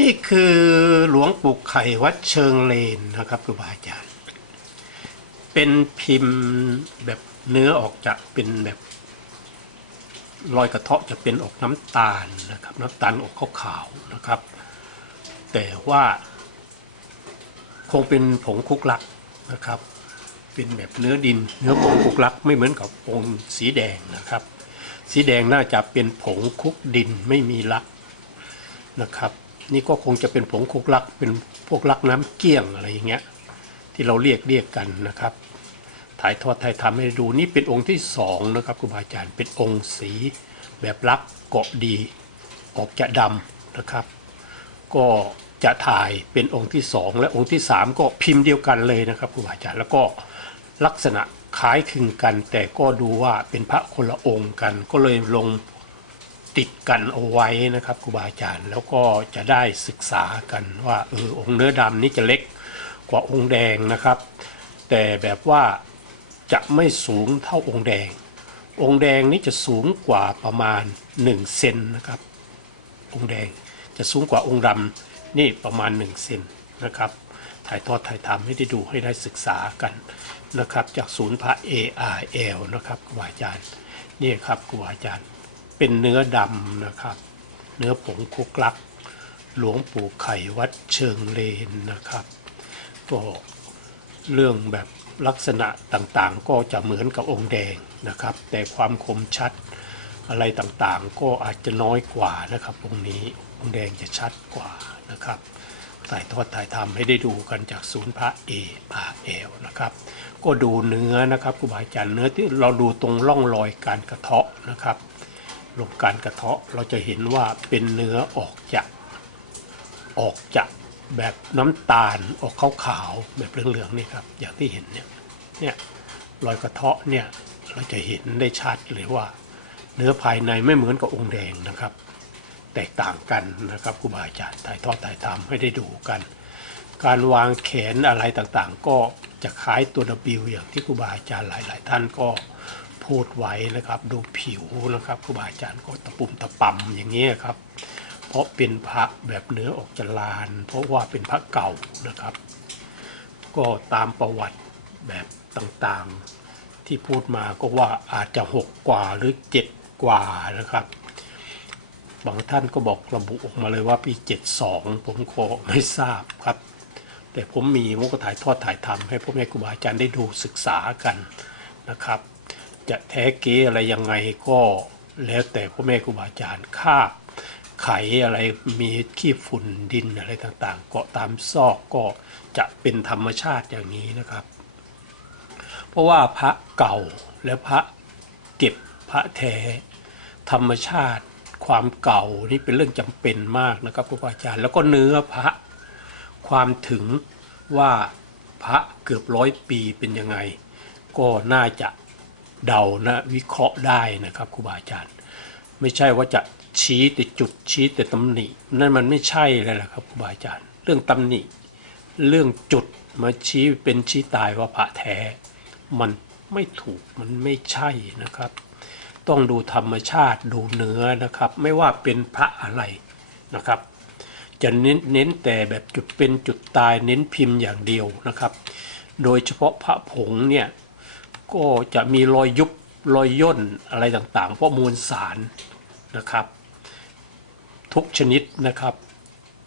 นี่คือหลวงปู่ไข่วัดเชิงเลนนะครับครูบาอาจารย์ เป็นพิมพ์แบบเนื้อออกจะเป็นแบบรอยกระเทาะจะเป็นออกน้ำตาลนะครับน้ำตาลออกขาวๆนะครับ แต่ว่าคงเป็นผงคุกลักนะครับ เป็นแบบเนื้อดิน เนื้อผงคุกลักไม่เหมือนกับองค์สีแดงนะครับ สีแดงน่าจะเป็นผงคุกดินไม่มีลักนะครับ นี่ก็คงจะเป็นผงคุกลักเป็นพวกลักน้ำเกี้ยงอะไรอย่างเงี้ยที่เราเรียกเรียกกันนะครับถ่ายทอดถ่ายทำให้ดูนี่เป็นองค์ที่สองนะครับครูบาอาจารย์เป็นองค์สีแบบลักเกาะดี ออกจะดำนะครับ ก็จะถ่ายเป็นองค์ที่สองและองค์ที่สามก็พิมพ์เดียวกันเลยนะครับครูบาอาจารย์แล้วก็ลักษณะคล้ายคลึงกัน แต่ก็ดูว่าเป็นพระคนละองค์กัน ก็เลยลง ติดกันเอาไว้นะครับครูบาอาจารย์ แล้วก็จะได้ศึกษากันว่าเออองค์เนื้อดำนี่จะเล็กกว่าองค์แดงนะครับ แต่แบบว่าจะไม่สูงเท่าองค์แดง องค์แดงนี่จะสูงกว่าประมาณ1เซนนะครับ องค์แดงจะสูงกว่าองค์ดำนี่ประมาณ1เซนนะครับ ถ่ายทอดถ่ายทำให้ได้ดูให้ได้ศึกษากันนะครับ จากศูนย์พระ ARL นะครับครูบาอาจารย์นี่ครับครูบาอาจารย์ เป็นเนื้อดำนะครับ เนื้อผงคุกลัก หลวงปู่ไข่วัดเชิงเลนนะครับก็เรื่องแบบลักษณะต่างๆ ก็จะเหมือนกับองค์แดงนะครับ แต่ความคมชัดอะไรต่างๆ ก็อาจจะน้อยกว่านะครับองค์นี้องค์แดงจะชัดกว่านะครับถ่ายทอดถ่ายทำให้ได้ดูกันจากศูนย์พระเออาเอลนะครับ ก็ดูเนื้อนะครับครูบาอาจารย์เนื้อที่เราดูตรงร่องรอยการกระเทาะนะครับ ลงการกระเทาะเราจะเห็นว่าเป็นเนื้อออกจากออกจากแบบน้ำตาลออกขาวๆแบบเหลืองๆนี่ครับอย่างที่เห็นเนี่ยเนี่ยรอยกระเทาะเนี่ยเราจะเห็นได้ชัดเลยว่า เนื้อภายในไม่เหมือนกับองค์แดงนะครับ แตกต่างกันนะครับครูบาอาจารย์ถ่ายทอดถ่ายทำให้ได้ดูกัน การวางแขนอะไรต่างๆ ก็จะคล้ายตัว W อย่างที่ครูบาอาจารย์หลาย ๆ ท่านก็ พูดไว้นะครับ ดูผิวนะครับครูบาอาจารย์ก็ตะปุ่มตะป่ำอย่างนี้ครับ เพราะเป็นพระแบบเนื้อออกจลาน เพราะว่าเป็นพระเก่านะครับ ก็ตามประวัติแบบต่างๆ ที่พูดมาก็ว่าอาจจะหกกว่าหรือเจ็ดกว่านะครับ บางท่านก็บอกระบุออกมาเลยว่าปี 72 ผมก็ไม่ทราบครับ แต่ผมมีผมก็ถ่ายทอดถ่ายทำให้พ่อแม่ครูบาอาจารย์ได้ดูศึกษากันนะครับ จะแท้เก๊อะไรยังไงก็แล้วแต่พ่อแม่ครูบาอาจารย์คาบไขอะไรมีขี้ฝุ่นดินอะไรต่างๆ เกาะตามซอกก็จะเป็นธรรมชาติอย่างนี้นะครับ เพราะว่าพระเก่าและพระเก็บพระแท้ธรรมชาติความเก่านี่เป็นเรื่องจำเป็นมากนะครับครูบาอาจารย์แล้วก็เนื้อพระความถึงว่าพระเกือบร้อยปีเป็นยังไง ก็น่าจะ เดานะวิเคราะห์ได้นะครับครูบาอาจารย์ ไม่ใช่ว่าจะชี้แต่จุดชี้แต่ตำหนินั่นมันไม่ใช่เลยนะครับครูบาอาจารย์ เรื่องตำหนิ เรื่องจุดมาชี้เป็นชี้ตายว่าพระแท้ มันไม่ถูกมันไม่ใช่นะครับ ต้องดูธรรมชาติดูเนื้อนะครับ ไม่ว่าเป็นพระอะไรนะครับ จะเน้นเน้นแต่แบบจุดเป็นจุดตายเน้นพิมพ์อย่างเดียวนะครับ โดยเฉพาะพระผงเนี่ย ก็จะมีรอยยุบรอยย่นอะไรต่างๆ เพราะมวลสารนะครับ ทุกชนิดนะครับ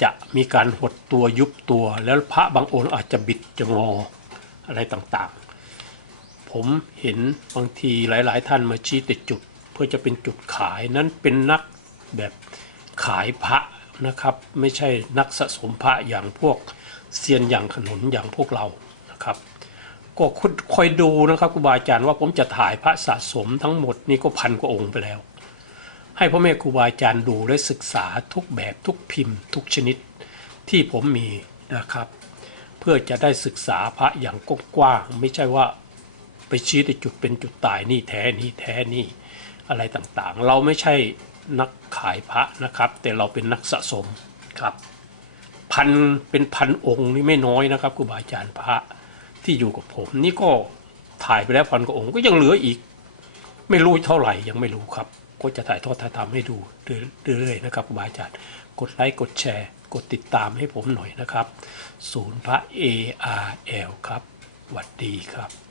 จะมีการหดตัวยุบตัว แล้วพระบางองค์อาจจะบิดจะงออะไรต่างๆ ผมเห็นบางทีหลายๆ ท่านมาชี้แต่จุด เพื่อจะเป็นจุดขายนั้นเป็นนักแบบขายพระนะครับ ไม่ใช่นักสะสมพระอย่างพวกเซียนอย่างขนุนอย่างพวกเรานะครับ ก็คุณคอยดูนะครับครูบาอาจารย์ว่าผมจะถ่ายพระสะสมทั้งหมดนี่ก็พันกว่าองค์ไปแล้ว ให้พ่อแม่ครูบาอาจารย์ดูและศึกษาทุกแบบทุกพิมพ์ ทุกชนิดที่ผมมีนะครับ เพื่อจะได้ศึกษาพระอย่างกว้างๆไม่ใช่ว่าไปชี้แต่จุดเป็นจุดตายนี่แท้นี่แท้นี่อะไรต่างๆ เราไม่ใช่นักขายพระนะครับ แต่เราเป็นนักสะสมครับพันเป็นพันองค์นี่ไม่น้อยนะครับครูบาอาจารย์พระ ที่อยู่กับผม นี่ก็ถ่ายไปแล้วพันกว่าองค์ก็ยังเหลืออีก ไม่รู้เท่าไหร่ยังไม่รู้ครับ ก็จะถ่ายทอดถ่ายทำให้ดูเรื่อยๆนะครับครูบาอาจารย์กดไลค์กดแชร์กดติดตามให้ผมหน่อยนะครับ ศูนย์พระ ARL ครับหวัดดีครับ